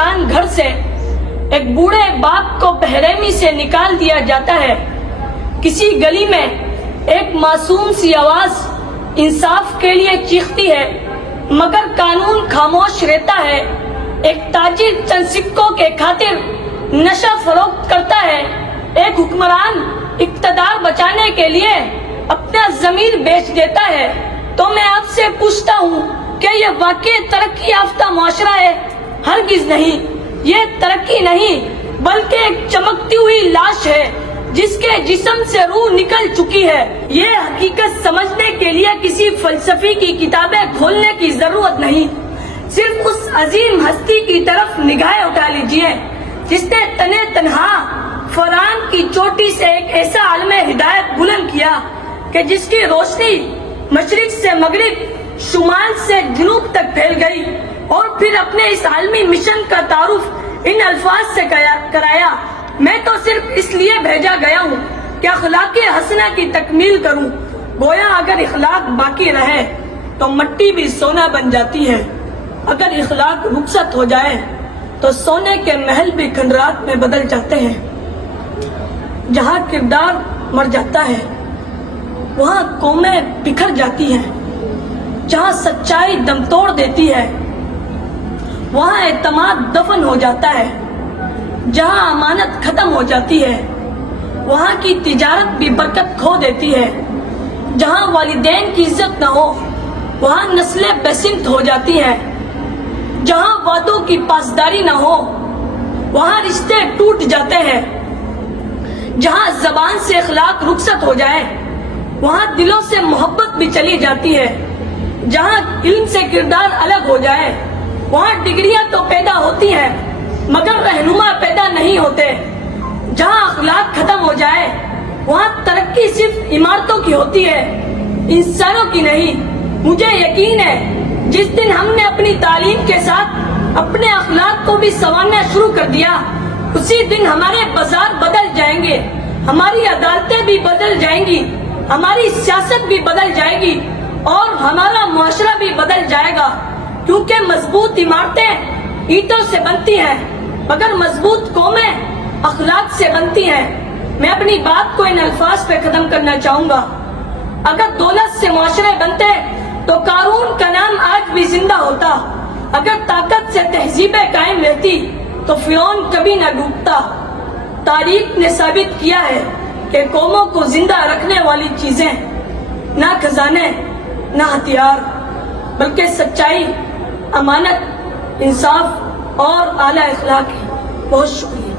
شان گھر سے ایک بوڑھے باپ کو بہرحمی سے نکال دیا جاتا ہے۔ کسی گلی میں ایک معصوم سی آواز انصاف کے لیے چیختی ہے، مگر قانون خاموش رہتا ہے۔ ایک تاجر چند سکوں کے خاطر نشہ فروخت کرتا ہے۔ ایک حکمران اقتدار بچانے کے لیے اپنا ضمیر بیچ دیتا ہے۔ تو میں آپ سے پوچھتا ہوں کہ یہ واقعی ترقی یافتہ معاشرہ ہے؟ ہرگز نہیں، یہ ترقی نہیں بلکہ ایک چمکتی ہوئی لاش ہے جس کے جسم سے روح نکل چکی ہے۔ یہ حقیقت سمجھنے کے لیے کسی فلسفی کی کتابیں کھولنے کی ضرورت نہیں، صرف اس عظیم ہستی کی طرف نگاہیں اٹھا لیجئے جس نے تنے تنہا فرعون کی چوٹی سے ایک ایسا عالم ہدایت بلند کیا کہ جس کی روشنی مشرق سے مغرب، شمال سے جنوب تک پھیل گئی، اور پھر اپنے اس عالمی مشن کا تعارف ان الفاظ سے کرایا: میں تو صرف اس لیے بھیجا گیا ہوں کہ اخلاق حسنہ کی تکمیل کروں۔ گویا اگر اخلاق باقی رہے تو مٹی بھی سونا بن جاتی ہے، اگر اخلاق رخصت ہو جائے تو سونے کے محل بھی کھنڈرات میں بدل جاتے ہیں۔ جہاں کردار مر جاتا ہے وہاں قومیں بکھر جاتی ہیں، جہاں سچائی دم توڑ دیتی ہے وہاں اعتماد دفن ہو جاتا ہے، جہاں امانت ختم ہو جاتی ہے وہاں کی تجارت بھی برکت کھو دیتی ہے، جہاں والدین کی عزت نہ ہو وہاں نسلیں بسمت ہو جاتی ہیں، جہاں وعدوں کی پاسداری نہ ہو وہاں رشتے ٹوٹ جاتے ہیں، جہاں زبان سے اخلاق رخصت ہو جائے وہاں دلوں سے محبت بھی چلی جاتی ہے، جہاں علم سے کردار الگ ہو جائے وہاں ڈگریاں تو پیدا ہوتی ہیں مگر رہنما پیدا نہیں ہوتے، جہاں اخلاق ختم ہو جائے وہاں ترقی صرف عمارتوں کی ہوتی ہے، انسانوں کی نہیں۔ مجھے یقین ہے جس دن ہم نے اپنی تعلیم کے ساتھ اپنے اخلاق کو بھی سنوارنا شروع کر دیا، اسی دن ہمارے بازار بدل جائیں گے، ہماری عدالتیں بھی بدل جائیں گی، ہماری سیاست بھی بدل جائے گی اور ہمارا معاشرہ بھی بدل جائے گا، کیونکہ مضبوط عمارتیں اینٹوں سے بنتی ہیں مگر مضبوط قومیں اخلاق سے بنتی ہیں۔ میں اپنی بات کو ان الفاظ پہ ختم کرنا چاہوں گا: اگر دولت سے معاشرے بنتے تو قارون کا نام آج بھی زندہ ہوتا، اگر طاقت سے تہذیبیں قائم رہتی تو فرعون کبھی نہ ڈوبتا۔ تاریخ نے ثابت کیا ہے کہ قوموں کو زندہ رکھنے والی چیزیں نہ خزانے، نہ ہتھیار، بلکہ سچائی، امانت، انصاف اور اعلیٰ اخلاق ہے۔ بہت شکریہ۔